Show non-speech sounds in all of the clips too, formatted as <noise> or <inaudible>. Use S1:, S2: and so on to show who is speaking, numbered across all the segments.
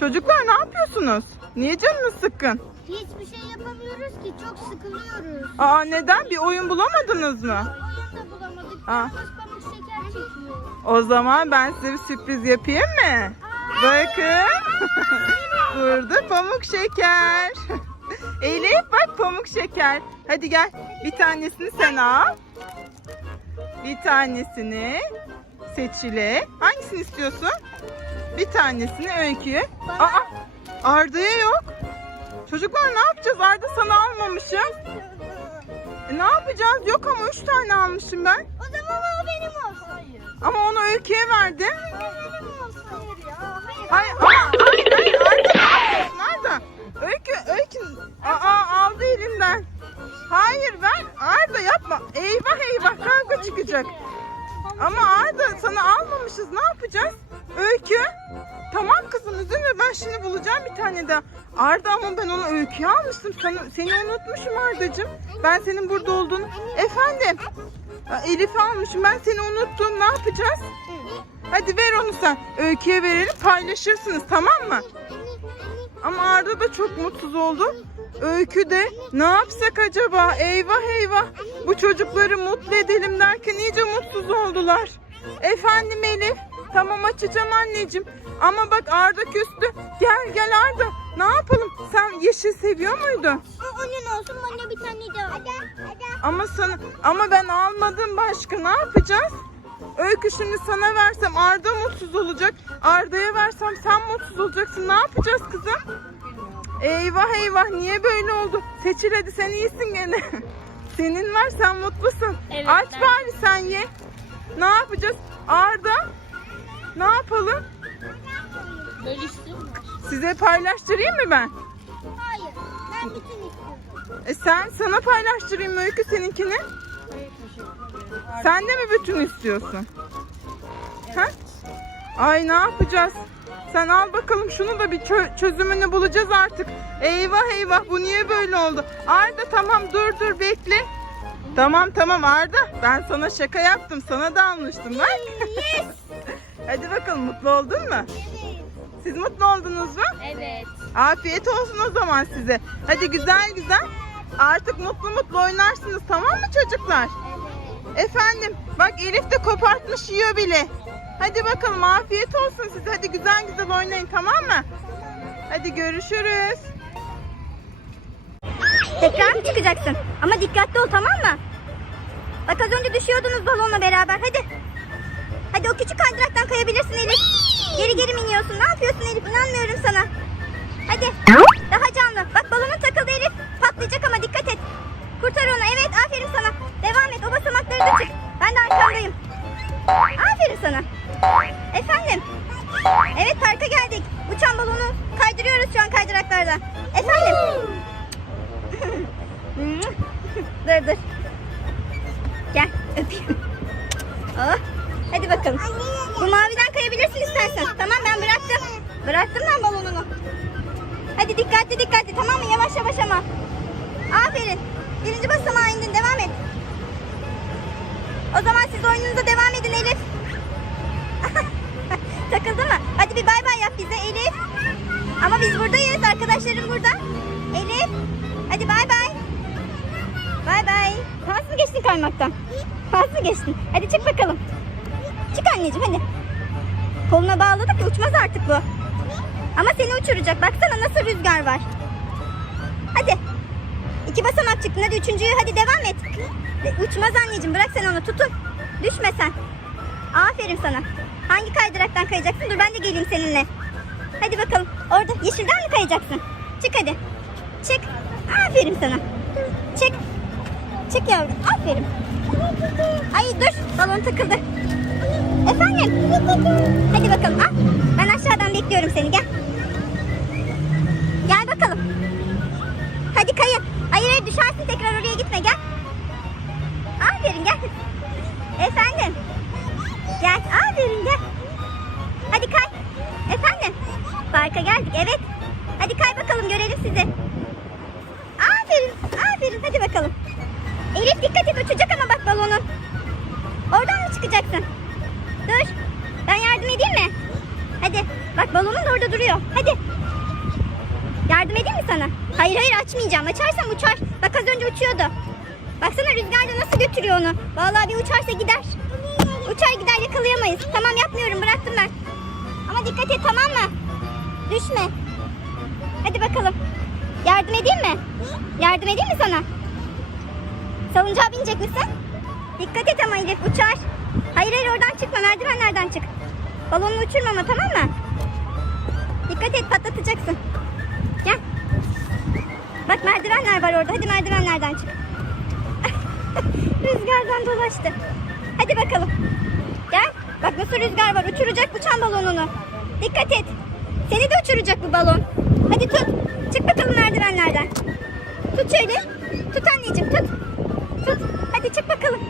S1: Çocuklar ne yapıyorsunuz? Niye canınız sıkkın?
S2: Hiçbir şey yapamıyoruz ki çok sıkılıyoruz.
S1: Aa neden? Bir oyun bulamadınız mı?
S2: Oyun da bulamadık.
S1: Aa.
S2: Boş pamuk şeker çekiyor.
S1: O zaman ben size bir sürpriz yapayım mı? Bakın. <laughs> Burada pamuk şeker. <laughs> Elif bak pamuk şeker. Hadi gel. Bir tanesini sen al. Bir tanesini seçile. Hangisini istiyorsun? Bir tanesini öyküye. Aa, Arda'ya yok. Çocuklar ne yapacağız? Arda sana almamışım. E, ne yapacağız? Yok ama üç tane almışım ben.
S2: O zaman o benim olsun. Hayır.
S1: Ama onu öyküye verdim.
S2: O benim olsun. Hayır ya. Hayır.
S1: Hayır, ama, hayır, hayır, Arda ne yapıyorsun Arda? Öykü, öykü, aa, aldı elimden. Hayır ver, Arda yapma. Eyvah eyvah kavga çıkacak. Ama Arda sana almamışız, ne yapacağız? Öykü, tamam kızım üzülme ben şimdi bulacağım bir tane daha. Arda ama ben onu öyküye almıştım. Sana, seni unutmuşum Ardacığım. Ben senin burada olduğunu. Efendim? Elif'i almışım ben seni unuttum. Ne yapacağız? Hadi ver onu sen. Öyküye verelim paylaşırsınız tamam mı? Ama Arda da çok mutsuz oldu. Öykü de ne yapsak acaba? Eyvah eyvah. Bu çocukları mutlu edelim derken iyice mutsuz oldular. Efendim Elif. Tamam açacağım anneciğim. Ama bak Arda küstü. Gel gel Arda. Ne yapalım? Sen yeşil seviyor muydun?
S2: Onun olsun bana bir tane. Hadi. Hadi.
S1: Ama sana ama ben almadım başka. Ne yapacağız? Öykü şimdi sana versem Arda mutsuz olacak. Arda'ya versem sen mutsuz olacaksın. Ne yapacağız kızım? Eyvah eyvah niye böyle oldu? Seçil hadi sen iyisin gene. <laughs> Senin var sen mutlusun.
S2: Evet,
S1: Aç
S2: ben-
S1: bari sen ye. Ne yapacağız? Arda ne yapalım?
S2: Böyle istiyorum.
S1: Size paylaştırayım mı ben?
S2: Hayır. Ben bütün istiyorum.
S1: E sen sana paylaştırayım mı Öykü seninkini. Sen de mi bütün istiyorsun? Ha? Ay ne yapacağız? Sen al bakalım şunu da bir çö- çözümünü bulacağız artık. Eyvah eyvah bu niye böyle oldu? Arda tamam dur dur bekle. Tamam tamam Arda ben sana şaka yaptım sana da almıştım bak. <laughs> Hadi bakalım mutlu oldun mu?
S2: Evet.
S1: Siz mutlu oldunuz mu?
S2: Evet.
S1: Afiyet olsun o zaman size. Hadi güzel güzel. Artık mutlu mutlu oynarsınız tamam mı çocuklar? Efendim bak Elif de kopartmış yiyor bile. Hadi bakalım afiyet olsun size. Hadi güzel güzel oynayın tamam mı? Hadi görüşürüz.
S3: Tekrar mı çıkacaksın? Ama dikkatli ol tamam mı? Bak az önce düşüyordunuz balonla beraber. Hadi. Hadi o küçük kaydıraktan kayabilirsin Elif. Geri geri iniyorsun? Ne yapıyorsun Elif? İnanmıyorum sana. Hadi. Daha canlı. Bak balonun takıldı Elif. Patlayacak ama dikkat et. Kurtar onu. Evet aferin sana. Devam et. O basamakları da çık. Ben de arkandayım. Aferin sana. Efendim. Evet parka geldik. Uçan balonu kaydırıyoruz şu an kaydıraklarda. Efendim. dur dur. Gel öpeyim. Oh. Hadi bakalım. Bu maviden kayabilirsin istersen. Tamam ben bıraktım. Bıraktım ben balonunu. Hadi dikkatli dikkatli tamam mı? Yavaş yavaş ama. Aferin. Birinci basamağa indin. Devam et. O zaman siz oyununuza devam edin Elif. Bir bay bay yap bize Elif. Ama biz buradayız. Arkadaşlarım burada. Elif. Hadi bay bay. Bay bay. Mı geçtin kaymaktan? Mı geçtin? Hadi çık bakalım. Çık anneciğim hadi. Koluna bağladık ya uçmaz artık bu. Ama seni uçuracak. Baksana nasıl rüzgar var. Hadi. İki basamak çıktın. Hadi üçüncüyü hadi devam et. Uçmaz anneciğim. Bırak sen onu. Tutun. Düşme sen. Aferin sana. Hangi kaydıraktan kayacaksın? Dur ben de geleyim seninle. Hadi bakalım. Orada yeşilden mi kayacaksın? Çık hadi. Çık. Aferin sana. Çık. Çık yavrum. Aferin. Ay dur. Balon takıldı. Efendim? Hadi bakalım. Al. Ben aşağıdan bekliyorum seni. Gel. Evet. Hadi kay bakalım görelim sizi. Aferin. Aferin hadi bakalım. Elif dikkat et uçacak ama bak balonun. Oradan mı çıkacaksın? Dur. Ben yardım edeyim mi? Hadi. Bak balonun da orada duruyor. Hadi. Yardım edeyim mi sana? Hayır hayır açmayacağım. Açarsam uçar. Bak az önce uçuyordu. Baksana rüzgar da nasıl götürüyor onu. Vallahi bir uçarsa gider. Uçar gider yakalayamayız. Tamam yapmıyorum bıraktım ben. Ama dikkat et tamam mı? Düşme. Hadi bakalım. Yardım edeyim mi? Yardım edeyim mi sana? Salıncağa binecek misin? Dikkat et ama Elif uçar. Hayır hayır oradan çıkma merdivenlerden çık. Balonunu uçurma ama tamam mı? Dikkat et patlatacaksın. Gel. Bak merdivenler var orada. Hadi merdivenlerden çık. <laughs> Rüzgardan dolaştı. Hadi bakalım. Gel. Bak nasıl rüzgar var. Uçuracak uçan balonunu. Dikkat et. Seni de uçuracak bu balon. Hadi tut. Çık bakalım merdivenlerden. Tut şöyle. Tut anneciğim tut. Tut. Hadi çık bakalım.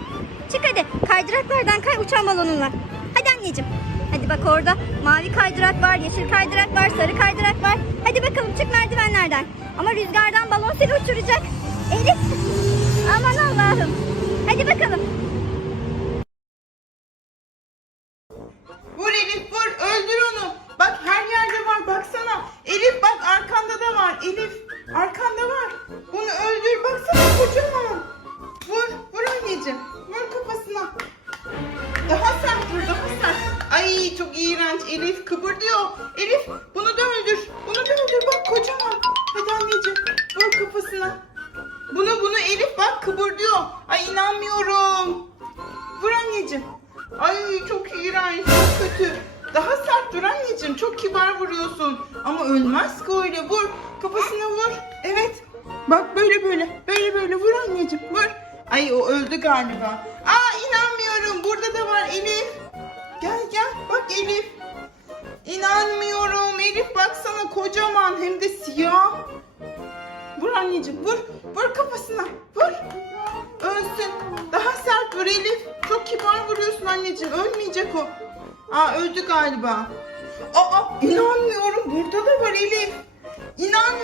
S3: Çık hadi. Kaydıraklardan kay uçan balonunla. Hadi anneciğim. Hadi bak orada mavi kaydırak var, yeşil kaydırak var, sarı kaydırak var. Hadi bakalım çık merdivenlerden. Ama rüzgardan balon seni uçuracak. Elif. Aman Allah'ım. Hadi bakalım.
S1: Vur Elif vur öldür onu. Bak her yerde var baksana. Elif bak arkanda da var. Elif arkanda var. Bunu öldür baksana kocaman. Vur vur anneciğim. Vur kafasına. Daha sert vur daha sert. Ay çok iğrenç Elif kıpırdıyor. Elif bunu da öldür. Bunu da öldür bak kocaman. Hadi anneciğim vur kafasına. Bunu bunu Elif bak kıpırdıyor. Ay inanmıyorum. Vur anneciğim. Ay çok iğrenç, çok kötü. Daha sert dur anneciğim. Çok kibar vuruyorsun. Ama ölmez ki öyle. Vur. Kafasına vur. Evet. Bak böyle böyle. Böyle böyle vur anneciğim. Vur. Ay o öldü galiba. Aa inanmıyorum. Burada da var Elif. Gel gel. Bak Elif. İnanmıyorum. Elif baksana kocaman hem de siyah. Vur anneciğim vur. Vur kafasına. Vur. Ölsün. Daha sert vur Elif. Çok kibar vuruyorsun anneciğim. Ölmeyecek o. Aa öldü galiba. Aa inanmıyorum. Burada da var Elif. İnanmıyorum.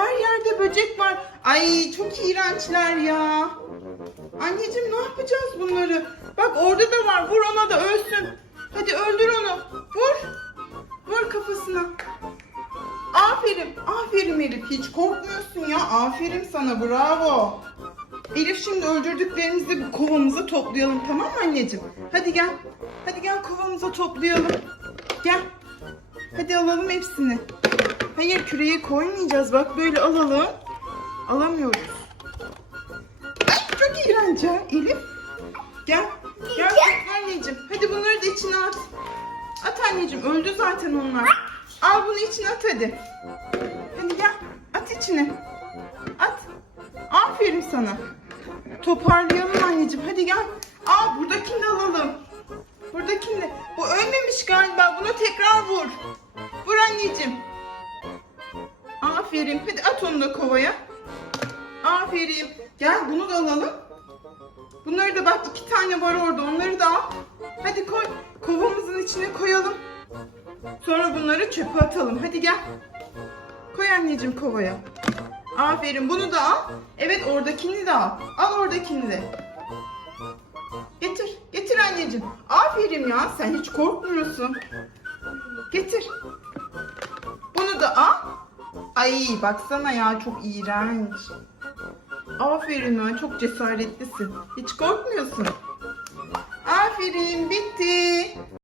S1: Her yerde böcek var. Ay çok iğrençler ya. Anneciğim ne yapacağız bunları? Bak orada da var. Vur ona da ölsün. Hadi öldür onu. Vur. Vur kafasına. Aferin, aferin Elif. Hiç korkmuyorsun ya. Aferin sana, bravo. Elif şimdi öldürdüklerimizi bu kovamıza toplayalım tamam mı anneciğim? Hadi gel. Hadi gel kovamıza toplayalım. Gel. Hadi alalım hepsini. Hayır küreği koymayacağız. Bak böyle alalım. Alamıyoruz. Ay çok iğrenç ya Elif. Gel. Gel anneciğim. Hadi bunları da içine at. At anneciğim. Öldü zaten onlar. Al bunu içine at hadi. Hadi gel. At içine. At. Aferin sana. Toparlayalım anneciğim. Hadi gel. Aa buradakini de alalım. Buradakini de. Bu ölmemiş galiba. Buna tekrar vur. Vur anneciğim. Aferin. Hadi at onu da kovaya. Aferin. Gel bunu da alalım. Bunları da bak iki tane var orada. Onları da al. Hadi koy. Kovamızın içine koyalım. Sonra bunları çöpe atalım. Hadi gel. Koy anneciğim kovaya. Aferin bunu da al. Evet oradakini de al. Al oradakini de. Getir. Getir anneciğim. Aferin ya sen hiç korkmuyorsun. Getir. Bunu da al. Ay baksana ya çok iğrenç. Aferin ya çok cesaretlisin. Hiç korkmuyorsun. Aferin bitti.